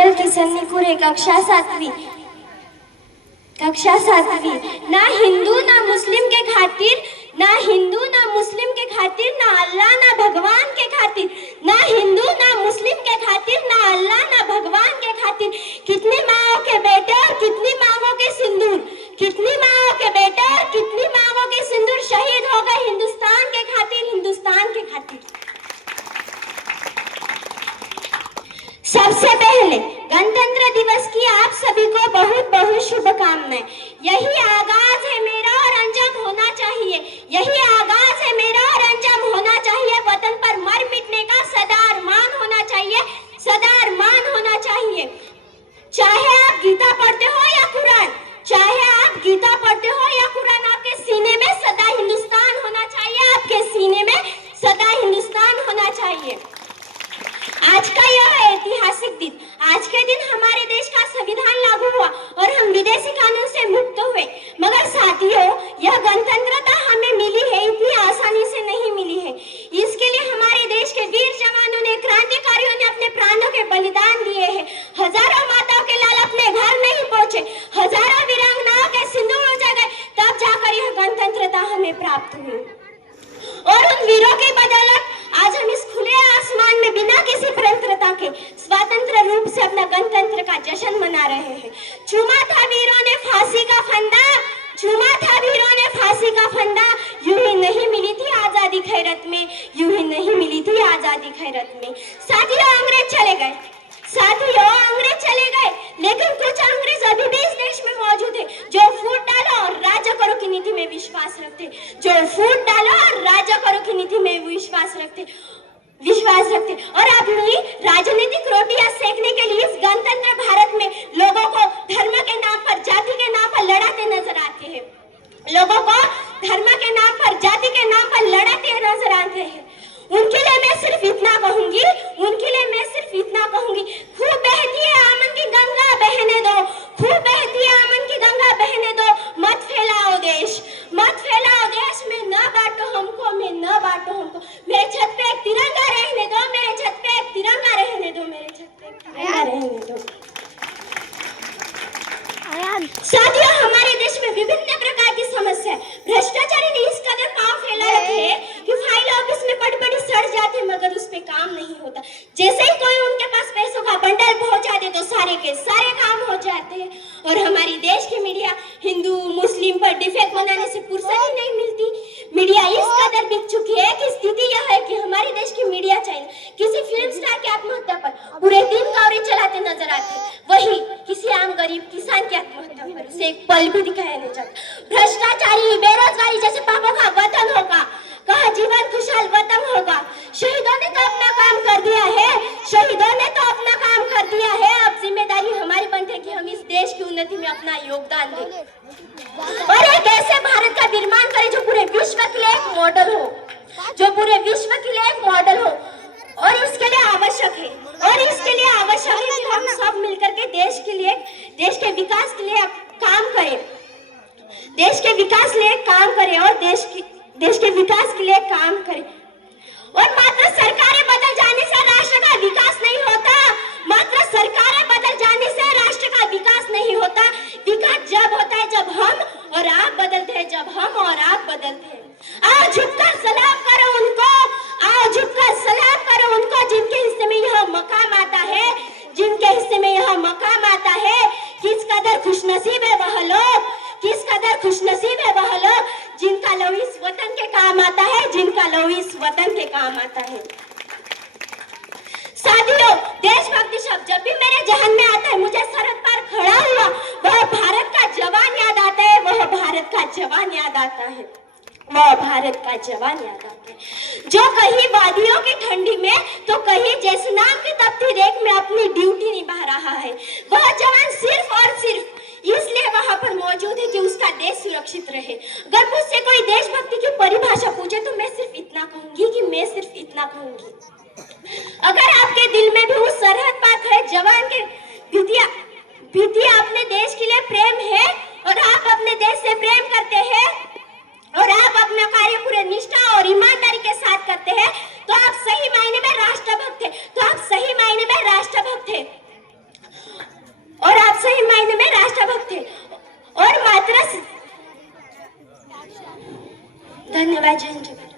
काजल किसननी कुरे कक्षा सातवीं ना हिंदू ना मुस्लिम के खातिर, ना हिंदू ना मुस्लिम के खातिर, ना अल्लाह ना भगवान के खातिर, ना हिंदू ना मुस्लिम के खातिर, ना अल्लाह ना भगवान के खातिर। कितनी माओ के बेटे और कितनी मांगों के सिंदूर, कितनी माओ के बेटे और कितनी मांगों के सिंदूर शहीद हो गए हिंदुस्तान के खातिर, हिंदुस्तान के खातिर। सबसे पहले गणतंत्र दिवस की आप सभी को बहुत बहुत शुभकामनाएं। यही आगाज है मेरा और अंजाम होना चाहिए, यही आगाज है मेरा और अंजाम होना चाहिए। वतन पर मर मिटने का सदा अरमान होना चाहिए, सदा अरमान होना चाहिए। चाहे आप गीता पढ़ते हो या कुरान, चाहे आप गीता पढ़ते हो या कुरान, आपके सीने में सदा हिंदुस्तान होना चाहिए, आपके सीने में सदा हिंदुस्तान होना चाहिए। आज का यह ऐतिहासिक दिन, आज के दिन हमारे देश का संविधान लागू हुआ और हम विदेशी कानून से मुक्त हुए। मगर साथियों, यह गणतंत्रता हमें मिली है, इतनी आसानी से नहीं मिली है। इसके लिए हमारे देश के वीर जवानों ने, क्रांतिकारियों ने अपने प्राणों के बलिदान दिए हैं। हजारों माताओं के लाल अपने घर नहीं पहुंचे, हजारों वीरांगनाओं के सिंदूर उजड़ गए, तब जाकर यह गणतंत्रता हमें प्राप्त हुई। और उन वीरों की बदौलत आज हम इस खुले आसमान में बिना किसी परंपरा के स्वतंत्र रूप से अपना गणतंत्र का जश्न मना रहे हैं। चूमा था वीरों ने फांसी का फंदा, चूमा था वीरों ने फांसी का फंदा, यूं ही नहीं मिली थी आजादी खैरत में, यूं ही नहीं मिली थी आजादी खैरत में। साथियों, अंग्रेज चले गए, साथियों अंग्रेज चले गए, लेकिन कुछ अंग्रेज अभी भी इस देश में मौजूद है, जो फूट डालो और राज्य करो की नीति में विश्वास रखते, जो फूट डालो और राज्य करो की नीति में विश्वास रखते और अपनी राजनीतिक रोटियां सेकने के लिए इस गणतंत्र भारत में लोगों को धर्म के नाम पर, जाति के नाम पर लड़ाते नजर आते हैं, लोगों को धर्म के नाम पर, जाति के नाम पर लड़ाते नजर आते हैं। उनके लिए मैं सिर्फ इतना कहूंगी, उनके लिए मैं सिर्फ इतना कहूंगी, खूब बहती है आमन की गंगा बहने दो, खूब बहती है आमन की गंगा बहने दो, मत फैलाओ देश, मत फैलाओ देश में, न बांटो हमको, में न बांटो हमको। मेरे छत पे एक तिरंगा रहने दो, मेरे छत पे एक तिरंगा रहने दो, मेरे छत पे एक तिरंगा रहने दो। साथियों, हमारे देश में विभिन्न प्रकार की समस्या है। भ्रष्टाचारी ने इस कदर पांव फैला रखे हैं कि फाइल ऑफिस में पड़ी सड़ जाती, मगर उस पे काम नहीं होता। जैसे ही कोई उनके पास पैसों का बंडल पहुंचा दे तो सारे के सारे काम हो जाते हैं। और हमारी देश की मीडिया हिंदू मुस्लिम पर डिफेक्ट बनाने से फुर्सत ही नहीं मिलती। मीडिया इस कदर बिक चुकी है कि स्थिति यह है कि हमारे देश की मीडिया चैनल किसी फिल्म स्टार की आत्महत्या पर पूरे दिन कवरेज चलाते नजर आते हैं, वही किसी आम गरीब किसान की आत्महत्या पर उसे एक पल भी दिखाया नहीं जाता। भ्रष्टाचारी, बेरोजगारी जैसे पापों का वतन होगा, कहा जीवन खुशहाल वतन होगा। शहीदों ने तो अपना काम कर दिया है, शहीदों ने तो अपना काम कर दिया है। अब जिम्मेदारी हमारी बनती है कि हम इस देश की उन्नति में अपना योगदान दें और एक ऐसे भारत का निर्माण करें जो पूरे विश्व के लिए एक मॉडल हो, जो पूरे विश्व के लिए एक मॉडल हो। और इसके लिए आवश्यक है, और इसके लिए आवश्यक है कि हम सब मिलकर के देश के लिए, देश के विकास के लिए काम करें, देश के विकास के लिए काम करें और देश के विकास के लिए काम करें। और मात्र सरकारें बदल जाने से राष्ट्र का विकास नहीं होता, मात्र सरकारें बदल जाने से राष्ट्र का विकास नहीं होता। विकास जब होता है जब हम और आप बदलते हैं, जब हम और आप बदलते हैं। आओ झुककर सलाम करो उनको, आओ झुककर सलाम करो उनको जिनके हिस्से में यह मकाम आता है, जिनके हिस्से में यह मकाम आता है। किस कदर खुशनसीब है वह लोग, किस कदर खुशनसीब है वह लोग जिनका लहू इस वतन के काम आता है, जिनका लहू इस वतन के काम आता है। साथियों, देशभक्ति शब्द जब भी मेरे जहन में आता है, मुझे सरहद पर खड़ा हुआ वह भारत का जवान याद आता है, वह भारत का जवान याद आता है, वह भारत का जवान याद आता है, जो कहीं वादियों की ठंडी में तो कहीं जैसलमेर की तपती रेत में अपनी ड्यूटी निभा रहा है। वह जवान सिर्फ और सिर्फ इसलिए वहां पर मौजूद है कि उसका देश सुरक्षित रहे। अगर मुझसे कोई देशभक्ति की परिभाषा पूछे तो मैं सिर्फ इतना कहूंगी कि मैं सिर्फ इतना कहूंगी, अगर आपके दिल में भी उस सरहद पर खड़े जवान के भीतिया अपने देश के लिए प्रेम है और आप अपने देश से प्रेम करते हैं और आप अपना कार्य पूरे निष्ठा और ईमानदारी के साथ करते हैं, तो आप सही मायने में राष्ट्रभक्त हैं, तो आप सही मायने में राष्ट्रभक्त हैं। धन्यवाद जय हिंद जय भारत।